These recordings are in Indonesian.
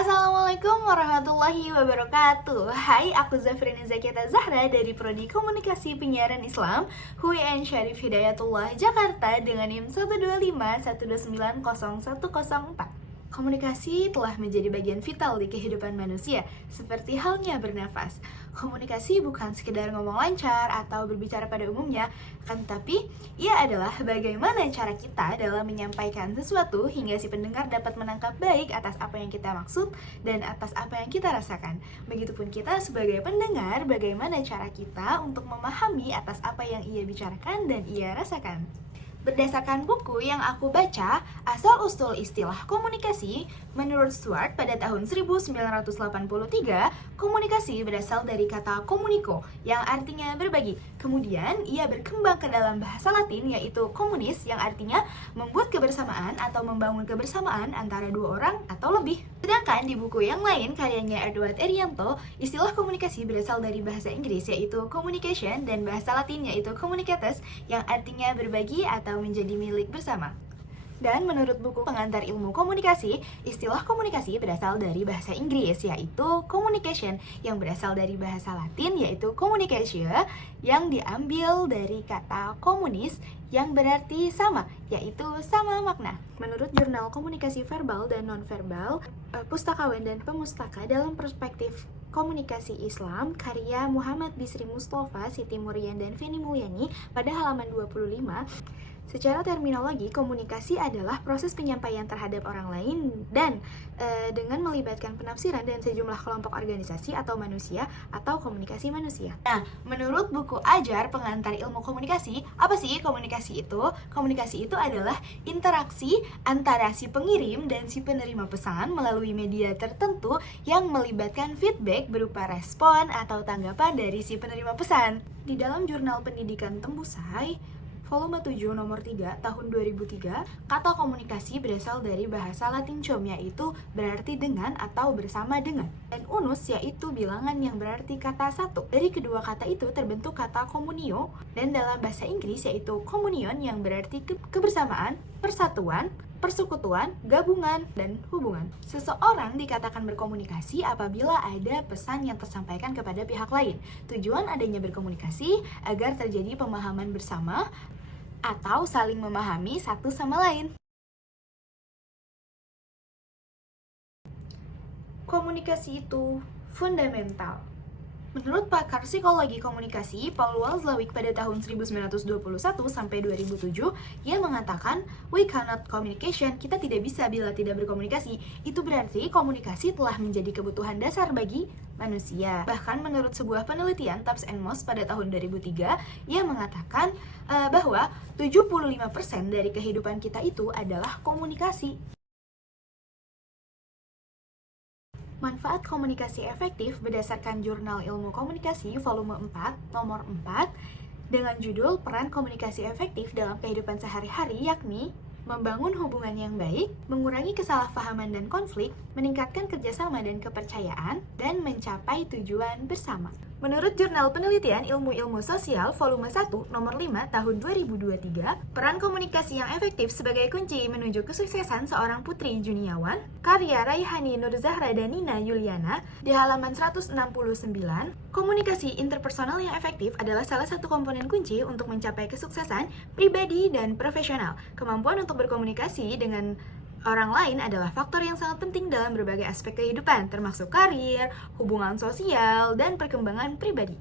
Assalamualaikum warahmatullahi wabarakatuh. Hai, aku Zafrina Zakiata Zahra dari Prodi Komunikasi Penyiaran Islam HUIN Syarif Hidayatullah Jakarta dengan NIM 12512900104. Komunikasi telah menjadi bagian vital di kehidupan manusia, seperti halnya bernafas. Komunikasi bukan sekedar ngomong lancar atau berbicara pada umumnya, akan tetapi ia adalah bagaimana cara kita dalam menyampaikan sesuatu hingga si pendengar dapat menangkap baik atas apa yang kita maksud dan atas apa yang kita rasakan. Begitupun kita sebagai pendengar, bagaimana cara kita untuk memahami atas apa yang ia bicarakan dan ia rasakan. Berdasarkan buku yang aku baca, Asal-usul istilah komunikasi, menurut Stuart pada tahun 1983, komunikasi berasal dari kata komuniko, yang artinya berbagi. Kemudian, ia berkembang ke dalam bahasa Latin, yaitu komunis, yang artinya membuat kebersamaan atau membangun kebersamaan antara dua orang atau lebih. Sedangkan di buku yang lain, karyanya Edward Erianto, istilah komunikasi berasal dari bahasa Inggris, yaitu communication, dan bahasa Latin, yaitu communicatus, yang artinya berbagi atau menjadi milik bersama. Dan menurut buku pengantar ilmu komunikasi, istilah komunikasi berasal dari bahasa Inggris, yaitu communication, yang berasal dari bahasa Latin, yaitu communicatio, yang diambil dari kata komunis, yang berarti sama, yaitu sama makna. Menurut jurnal komunikasi verbal dan nonverbal, pustakawan dan pemustaka dalam perspektif komunikasi Islam, karya Muhammad Bisri Mustafa, Siti Murian, dan Feni Mulyani pada halaman 25, secara terminologi, komunikasi adalah proses penyampaian terhadap orang lain dan dengan melibatkan penafsiran dan sejumlah kelompok organisasi atau manusia atau komunikasi manusia. Nah, menurut buku Ajar Pengantar Ilmu Komunikasi, apa sih komunikasi itu? Komunikasi itu adalah interaksi antara si pengirim dan si penerima pesan melalui media tertentu yang melibatkan feedback berupa respon atau tanggapan dari si penerima pesan. Di dalam jurnal pendidikan Tembusai, volume 7 nomor 3 tahun 2003, kata komunikasi berasal dari bahasa Latin com, yaitu berarti dengan atau bersama dengan, dan unus yaitu bilangan yang berarti kata satu. Dari kedua kata itu terbentuk kata communio, dan dalam bahasa Inggris yaitu communion yang berarti kebersamaan, persatuan, persekutuan, gabungan, dan hubungan. Seseorang dikatakan berkomunikasi apabila ada pesan yang tersampaikan kepada pihak lain. Tujuan adanya berkomunikasi agar terjadi pemahaman bersama atau saling memahami satu sama lain. Komunikasi itu fundamental. Menurut pakar psikologi komunikasi Paul Watzlawick pada tahun 1921 sampai 2007, ia mengatakan, "We cannot communication, kita tidak bisa bila tidak berkomunikasi." Itu berarti komunikasi telah menjadi kebutuhan dasar bagi manusia. Bahkan menurut sebuah penelitian Tubbs and Moss pada tahun 2003, ia mengatakan bahwa 75% dari kehidupan kita itu adalah komunikasi. Manfaat komunikasi efektif berdasarkan Jurnal Ilmu Komunikasi volume 4 nomor 4 dengan judul Peran Komunikasi Efektif dalam Kehidupan Sehari-hari, yakni membangun hubungan yang baik, mengurangi kesalahpahaman dan konflik, meningkatkan kerjasama dan kepercayaan, dan mencapai tujuan bersama. Menurut Jurnal Penelitian Ilmu-Ilmu Sosial volume 1 nomor 5 tahun 2023, peran komunikasi yang efektif sebagai kunci menuju kesuksesan seorang putri juniawan, karya Raihani Nur Zahra dan Nina Yuliana, di halaman 169, komunikasi interpersonal yang efektif adalah salah satu komponen kunci untuk mencapai kesuksesan pribadi dan profesional. Kemampuan untuk berkomunikasi dengan orang lain adalah faktor yang sangat penting dalam berbagai aspek kehidupan, termasuk karir, hubungan sosial, dan perkembangan pribadi.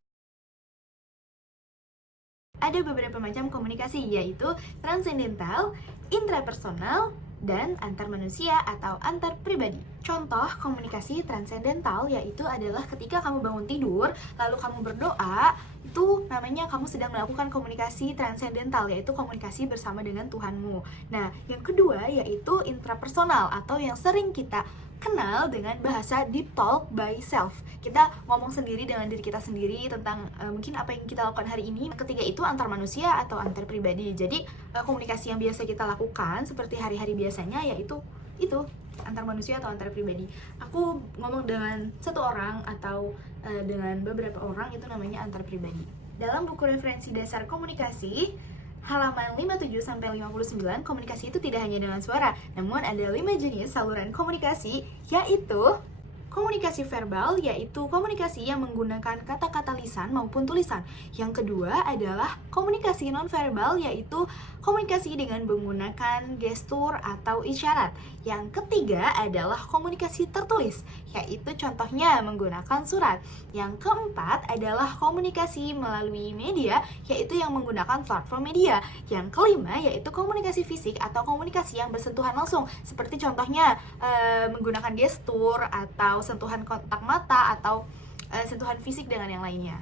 Ada beberapa macam komunikasi, yaitu transendental, intrapersonal, dan antar manusia atau antar pribadi. Contoh komunikasi transendental yaitu adalah ketika kamu bangun tidur, lalu kamu berdoa, itu namanya kamu sedang melakukan komunikasi transendental, yaitu komunikasi bersama dengan Tuhanmu. Nah, yang kedua yaitu intrapersonal atau yang sering kita kenal dengan bahasa deep talk by self. Kita ngomong sendiri dengan diri kita sendiri tentang mungkin apa yang kita lakukan hari ini. Ketiga itu antar manusia atau antar pribadi. Jadi komunikasi yang biasa kita lakukan seperti hari-hari biasanya yaitu itu antar manusia atau antar pribadi. Aku ngomong dengan satu orang atau dengan beberapa orang itu namanya antar pribadi. Dalam buku referensi dasar komunikasi Halaman 57-59, komunikasi itu tidak hanya dengan suara, namun ada 5 jenis saluran komunikasi, yaitu komunikasi verbal, yaitu komunikasi yang menggunakan kata-kata lisan maupun tulisan. Yang kedua adalah komunikasi nonverbal, yaitu komunikasi dengan menggunakan gestur atau isyarat. Yang ketiga adalah komunikasi tertulis, yaitu contohnya menggunakan surat. Yang keempat adalah komunikasi melalui media, yaitu yang menggunakan platform media. Yang kelima yaitu komunikasi fisik atau komunikasi yang bersentuhan langsung, seperti contohnya menggunakan gestur atau sentuhan kontak mata atau sentuhan fisik dengan yang lainnya.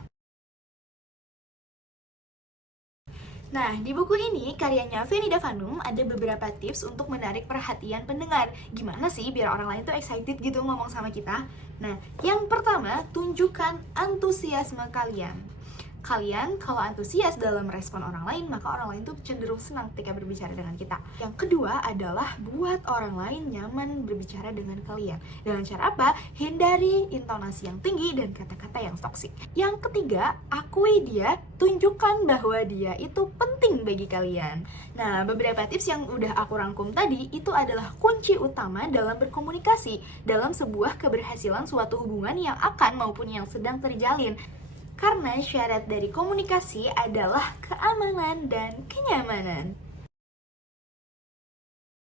Nah, di buku ini karyanya Feni Davanum ada beberapa tips untuk menarik perhatian pendengar. Gimana sih biar orang lain tuh excited gitu ngomong sama kita? Nah, yang pertama, tunjukkan antusiasme kalian. Kalian kalau antusias dalam respon orang lain, maka orang lain tuh cenderung senang ketika berbicara dengan kita. Yang kedua adalah buat orang lain nyaman berbicara dengan kalian. Dengan cara apa? Hindari intonasi yang tinggi dan kata-kata yang toksik. Yang ketiga, akui dia, tunjukkan bahwa dia itu penting bagi kalian. Nah, beberapa tips yang udah aku rangkum tadi itu adalah kunci utama dalam berkomunikasi dalam sebuah keberhasilan suatu hubungan yang akan maupun yang sedang terjalin. Karena syarat dari komunikasi adalah keamanan dan kenyamanan.